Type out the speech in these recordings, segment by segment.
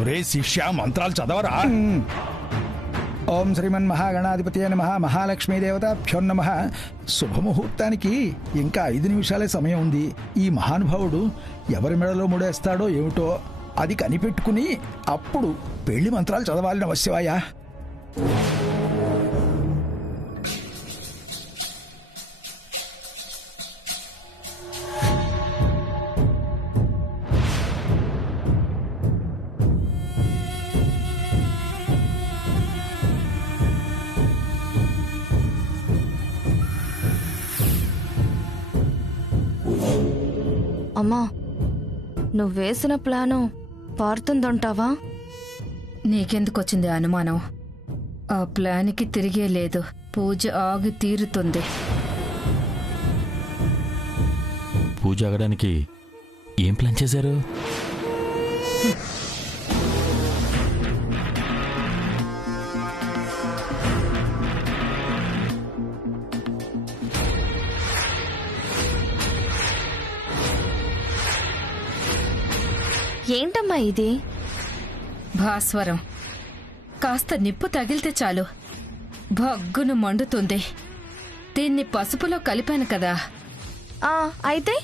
ఒరే శిష్య, మంత్రాలు చదవరా? ఓం శ్రీమన్ మహాగణాధిపతి నమః మహాలక్ష్మీ దేవతాభ్యో నమః. శుభముహూర్తానికి ఇంకా 5 నిమిషాలే సమయం ఉంది. ఈ మహానుభావుడు ఎవరి మెడలో ముడేస్తాడో ఏమిటో అది కనిపెట్టుకుని అప్పుడు పెళ్లి మంత్రాలు చదవాలి. నమశివాయ. అమ్మా, నువ్వేసిన ప్లాను పారుతుందంటావా? నీకెందుకొచ్చింది అనుమానం? ఆ ప్లాన్కి తిరిగే లేదు. పూజ ఆగి తీరుతుంది. పూజ ఆగడానికి ఏం ప్లాన్ చేశారు? ఏంటమ్మా ఇది? భాస్వరం. కాస్త నిప్పు తగిలితే చాలు భగ్గును మండుతుంది. దీన్ని పసుపులో కలిపాను కదా. అయితే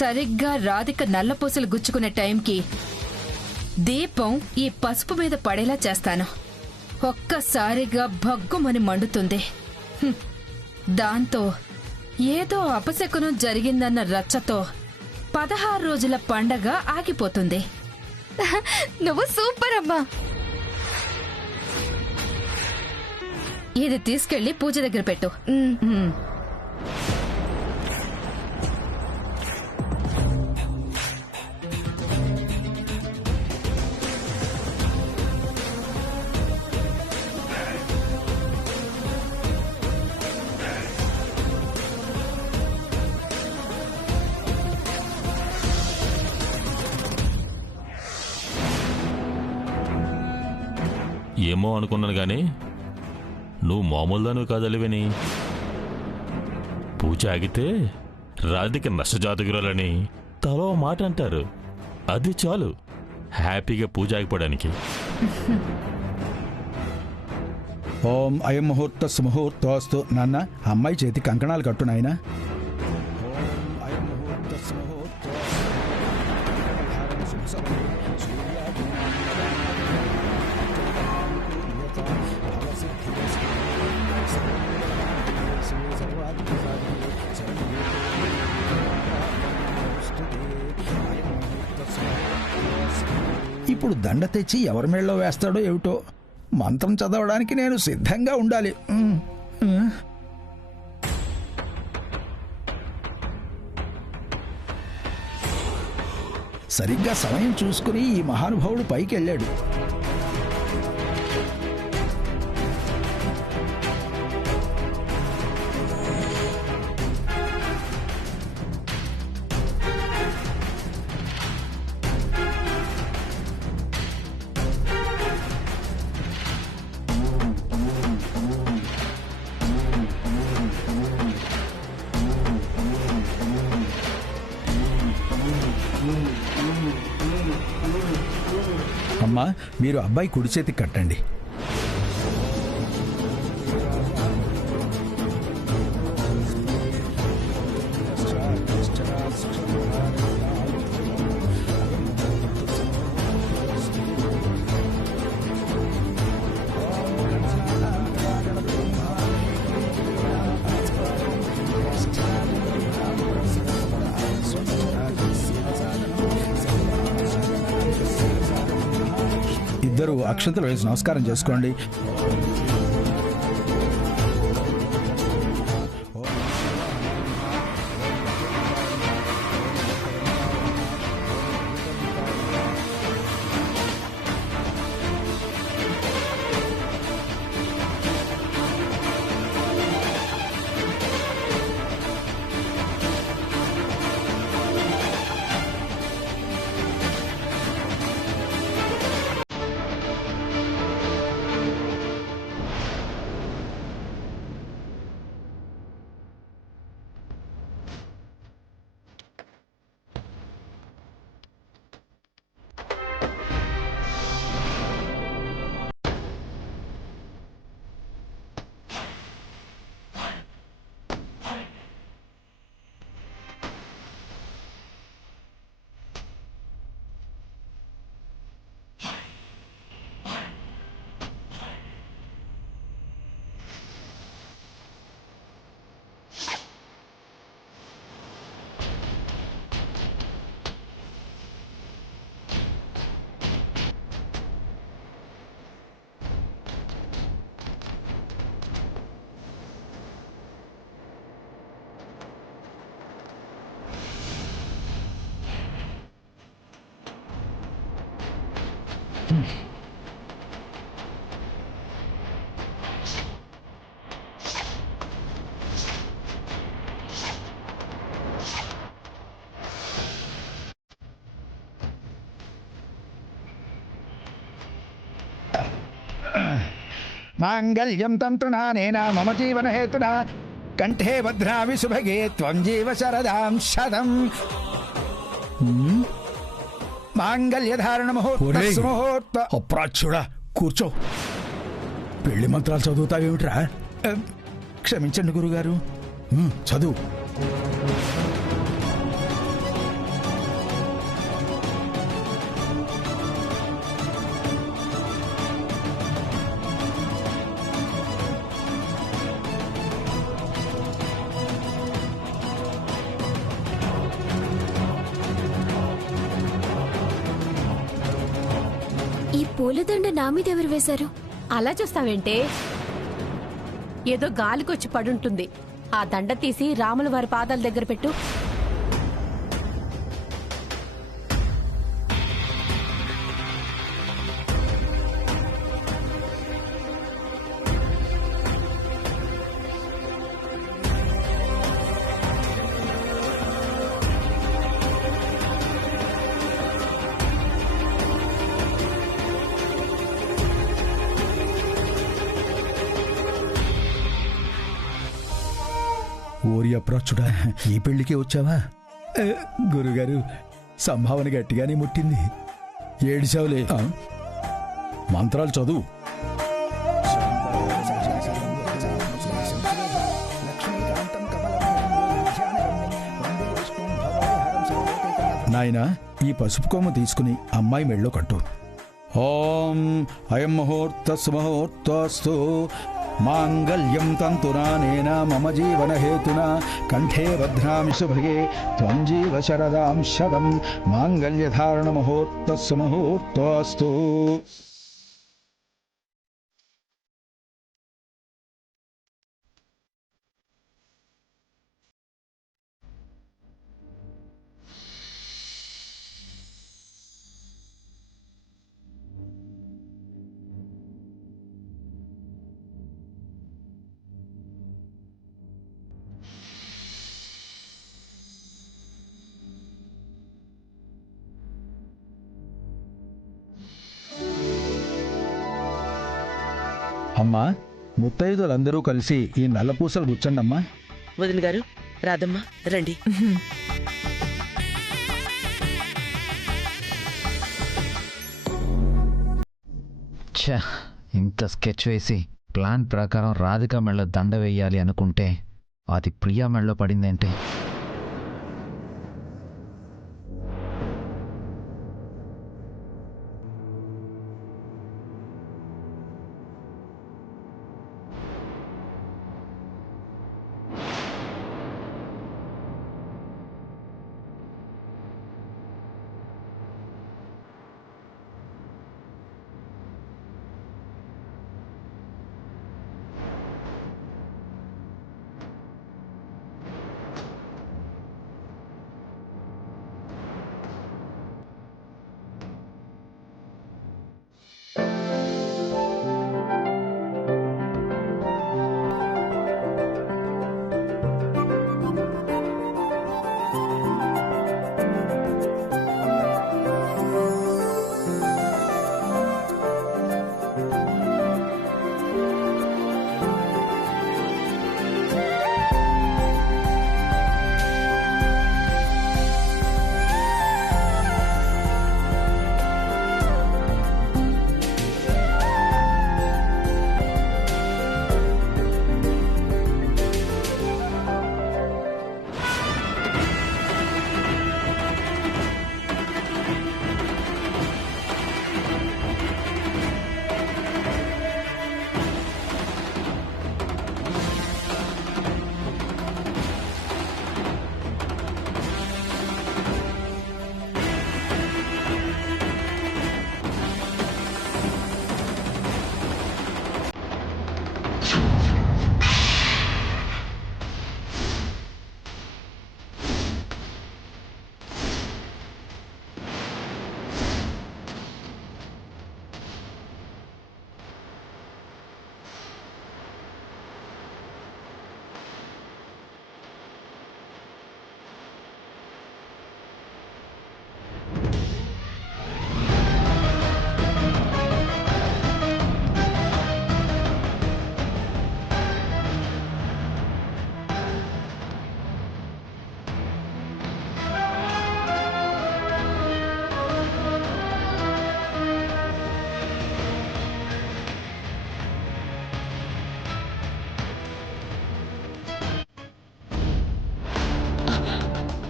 సరిగ్గా రాధిక నల్లపూసలు గుచ్చుకునే టైంకి దీపం ఈ పసుపు మీద పడేలా చేస్తాను. ఒక్కసారిగా భగ్గుమని మండుతుంది. దాంతో ఏదో అపశకునం జరిగిందన్న రచ్చతో 16 రోజుల పండగ ఆగిపోతుంది. నువ్వు సూపర్ అమ్మా. ఇది తీసుకెళ్లి పూజ దగ్గర పెట్టు. ఏమో అనుకున్నాను గాని నువ్వు మామూలుదాను కాదలివని. పూజ ఆగితే రాధిక నష్టజాతకురాలని తలో మాట అంటారు. అది చాలు హ్యాపీగా పూజ ఆగిపోవడానికి. ఓం అయం ముహూర్త సుముహూర్తోస్తు. నాన్న, అమ్మాయి చేతి కంకణాలు కట్టు నాయనా. ఇప్పుడు దండ తెచ్చి ఎవరి మేళ్ళలో వేస్తాడో ఏమిటో. మంత్రం చదవడానికి నేను సిద్ధంగా ఉండాలి. సరిగ్గా సమయం చూసుకుని ఈ మహానుభావుడు పైకి వెళ్ళాడు. అమ్మా, మీరు అబ్బాయి కుడి చేతికి కట్టండి. ఇద్దరు అక్షంతలు వేసి నమస్కారం చేసుకోండి. మాంగళ్యం తంతునానేన మమ జీవన హేతునా కంఠే భద్రామి సుభగే త్వం జీవ శరదాం శతం. మాంగళ్యధారణ ముహూర్త అప్రాచ్యుడా కూర్చో. పెళ్లి మంత్రాలు చదువుతావేమిట్రా? క్షమించండి గురుగారు. చదువు. ఈ పూలదండ నా మీద ఎవరు వేశారు? అలా చూస్తావేంటే? ఏదో గాలికొచ్చి పడుంటుంది. ఆ దండ తీసి రాముల వారి పాదాల దగ్గర పెట్టు. ఓరి అప్రాచ్యుడా, ఈ పెళ్లికి వచ్చావా? గురుగారు, సంభావన గట్టిగానే ముట్టింది. ఏడిసావులే. మంత్రాలు చదువు. నాయనా, ఈ పసుపు కొమ్ము తీసుకుని అమ్మాయి మెళ్ళో కట్టు. ఓం అయం ముహూర్త సుముహూర్తస్తు మాంగళ్యం తంతునానేన మమ జీవన హేతునా కంఠే భద్రామి శుభగే త్వం జీవ శరదాం శతం. మాంగళ్యధారణ ముహూర్త సుముహూర్తస్తు. అమ్మా, ముత్తైదులందరూ కలిసి ఈ నల్లపూసలు గుచ్చండమ్మా. వదిన గారు, రాదమ్మా, రండి. ఇంత స్కెచ్ వేసి ప్లాన్ ప్రకారం రాధిక మెళ్ళ దండ వేయాలి అనుకుంటే అది ప్రియా మెళ్ళ పడిందేంటే?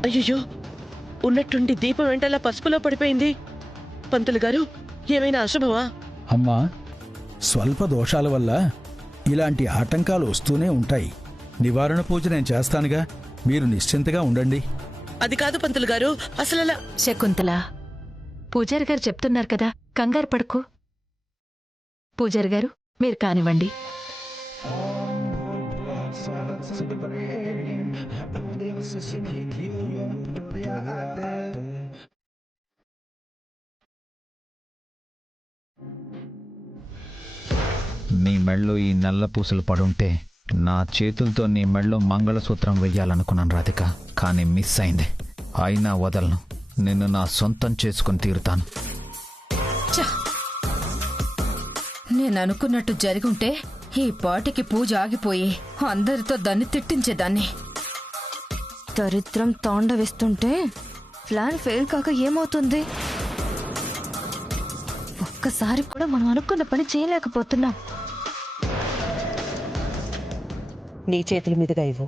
అయ్యో, ఉన్నట్టుండి దీపం వెంటలా పసుపులో పడిపోయింది. పంతులు గారు, ఏమైనా అశుభమా? అమ్మా, స్వల్ప దోషాల వల్ల ఇలాంటి ఆటంకాలు వస్తూనే ఉంటాయి. నివారణ పూజ నేను చేస్తానుగా, మీరు నిశ్చింతగా ఉండండి. అది కాదు పంతులు గారు, అసలు శకుంతల, పూజారి గారు చెప్తున్నారు కదా, కంగారు పడుకో. పూజారి గారు, మీరు కానివ్వండి. నీ మెళ్ళో ఈ నల్ల పూసలు పడుంటే నా చేతులతో నీ మెళ్ళో మంగళసూత్రం వెయ్యాలనుకున్నాను రాధిక, కానీ మిస్ అయింది. అయినా వదలను, నిన్ను నా సొంతం చేసుకుని తీరుతాను. నేను అనుకున్నట్టు జరుగుంటే ఈ పాటికి పూజ ఆగిపోయి అందరితో దాన్ని తిట్టించేదాన్ని. దరిద్రం తాండవిస్తుంటే ప్లాన్ ఫెయిల్ కాక ఏమవుతుంది? ఒక్కసారి కూడా మనం అనుకున్న పని చేయలేకపోతున్నాం. నీ చేతుల మీదుగా ఇవ్వు.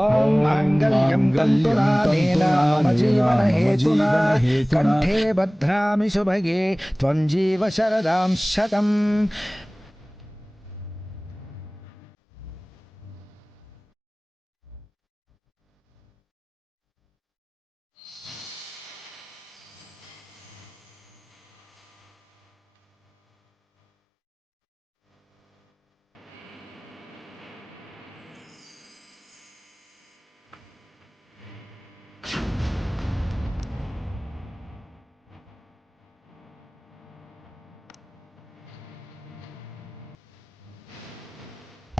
ఓం మాంగళ్యం తంతునానేన మమ జీవన హేతునా కంఠే బధ్నామి శుభగే త్వం జీవ శరదాం శతం.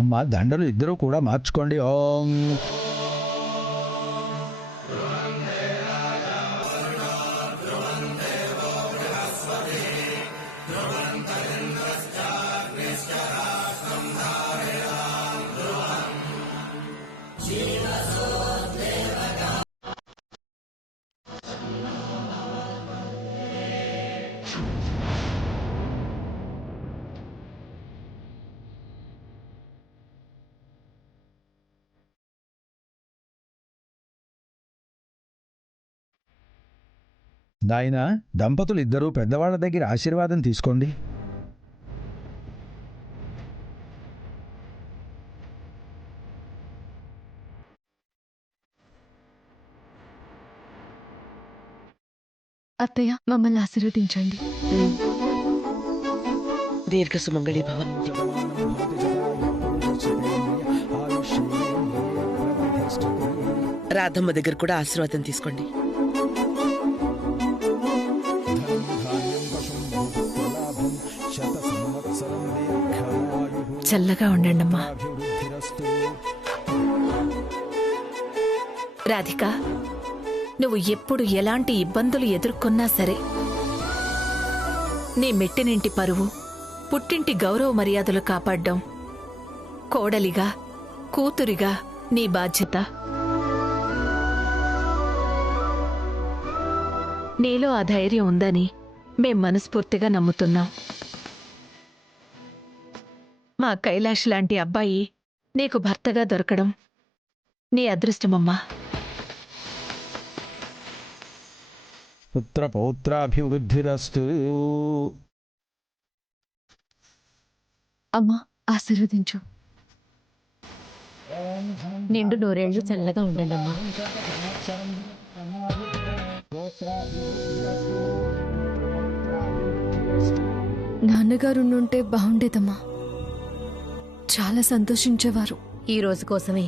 అమ్మా, దండలు ఇద్దరూ కూడా మార్చుకోండి. ఓం నాయనా, దంపతులు ఇద్దరూ పెద్దవాళ్ల దగ్గర ఆశీర్వాదం తీసుకోండి. అత్తయ్య, మమ్మల్ని ఆశీర్వదించండి. దీర్ఘ సుమంగళి భవ. రాధమ్మ దగ్గర కూడా ఆశీర్వాదం తీసుకోండి. చల్లగా ఉండండమ్మా. రాధిక, నువ్వు ఎప్పుడు ఎలాంటి ఇబ్బందులు ఎదుర్కొన్నా సరే నీ మెట్టినింటి పరువు, పుట్టింటి గౌరవ మర్యాదలు కాపాడ్డం కోడలిగా, కూతురిగా నీ బాధ్యత. నీలో ఆ ధైర్యం ఉందని మేం మనస్ఫూర్తిగా నమ్ముతున్నాం. మా కైలాష్ లాంటి అబ్బాయి నీకు భర్తగా దొరకడం నీ అదృష్టమమ్మా. పుత్ర పౌత్రాభివృద్ధిరస్తు. అమ్మా, ఆశీర్వదించు. నిండు నూరేళ్లు చల్లగా ఉండండమ్మా. నాన్నగారు ఉండుంటే బాగుండేదమ్మా, చాలా సంతోషించేవారు. ఈ రోజు కోసమే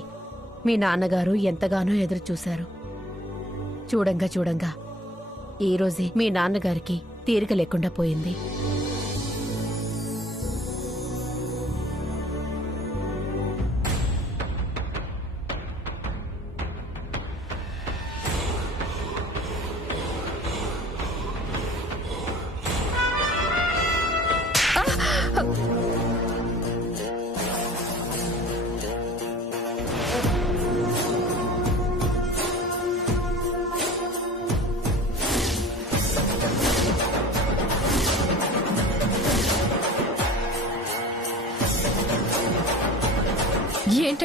మీ నాన్నగారు ఎంతగానో ఎదురు చూశారు. చూడంగా చూడంగా ఈ రోజే మీ నాన్నగారికి తీరిక లేకుండా పోయింది.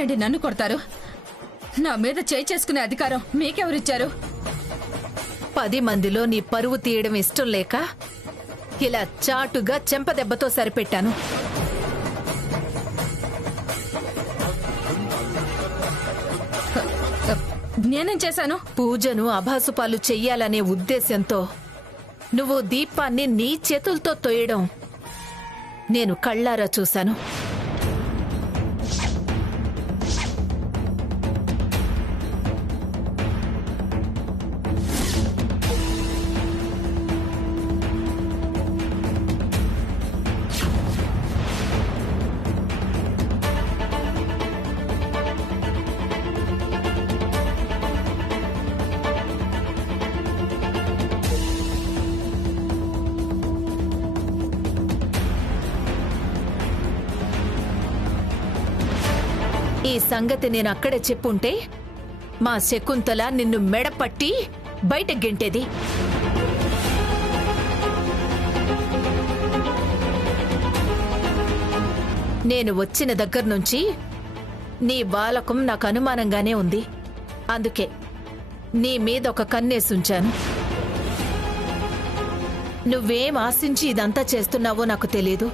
దేనికండి నన్ను కొడతారు? నా మీద చేయి చేసుకునే అధికారం మీకెవరిచ్చారు? 10 మందిలో నీ పరువు తీయడం ఇష్టం లేక ఇలా చాటుగా చెంపదెబ్బతో సరిపెట్టాను. నేనేం చేశాను? పూజను అభాసుపాలు చెయ్యాలనే ఉద్దేశంతో నువ్వు దీపాన్ని నీ చేతులతో తొయ్యడం నేను కళ్ళారా చూశాను. ఈ సంగతి నేను అక్కడే చెప్పుంటే మా శకుంతల నిన్ను మెడపట్టి బయట గెంటేది. నేను వచ్చిన దగ్గర నుంచి నీ బాలకం నాకు అనుమానంగానే ఉంది. అందుకే నీ మీద ఒక కన్నేసుంచాను. నువ్వేం ఆశించి ఇదంతా చేస్తున్నావో నాకు తెలీదు,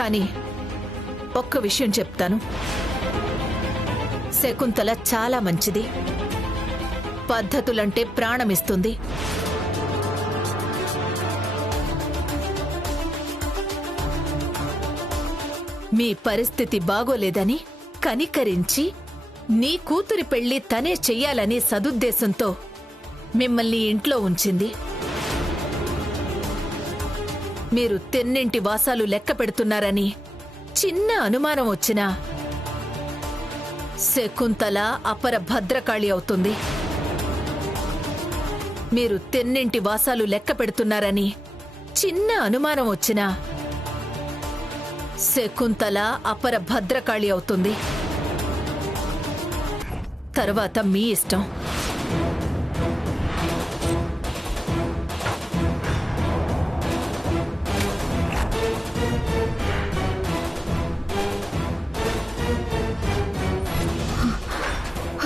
కానీ ఒక్క విషయం చెప్తాను. శకుంతల చాలా మంచిది, పద్ధతులంటే ప్రాణమిస్తుంది. మీ పరిస్థితి బాగోలేదని కనికరించి నీ కూతురి పెళ్లి తనే చెయ్యాలని సదుద్దేశంతో మిమ్మల్ని ఇంట్లో ఉంచింది. మీరు తెన్నింటి వాసాలు లెక్క పెడుతున్నారని చిన్న అనుమానం వచ్చినా శకుంతల అపర భద్రకాళి అవుతుంది. మీరు తెన్నింటి వాసాలు లెక్క పెడుతున్నారని చిన్న అనుమానం వచ్చినా శకుంతల అపర భద్రకాళి అవుతుంది. తర్వాత మీ ఇష్టం.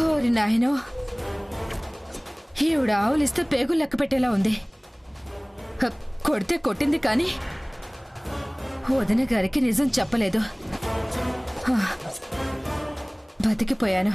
ఓరి నాయనో, ఈవిడ ఆవులిస్తే పేగులు లెక్క పెట్టేలా ఉంది. కొడితే కొట్టింది కానీ వదిన గారికి నిజం చెప్పలేదు. బతికిపోయాను.